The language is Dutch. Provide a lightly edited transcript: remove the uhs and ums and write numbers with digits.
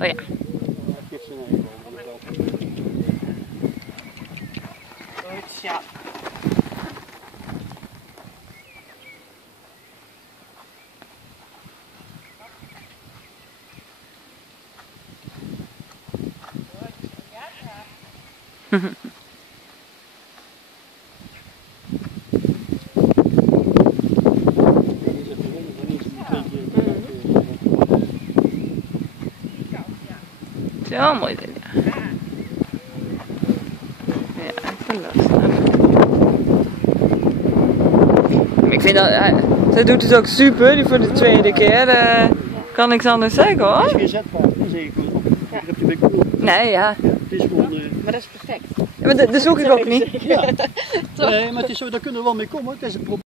Oh ja. Goed, ja. Zo mooi dit, ja. Ja, ik vind dat snap. Ik vind dat, zij doet het ook super, die voor de tweede keer. Kan niks anders zeggen hoor. Het is geen zetpaard, dat zeg ik wel. Ja. Heb je bij Google? Nee, ja. Het is gewoon... Maar dat is perfect. Ja, maar dat zoek ik ook niet. ja. Nee, maar het is zo, daar kunnen we wel mee komen. Het is een probleem.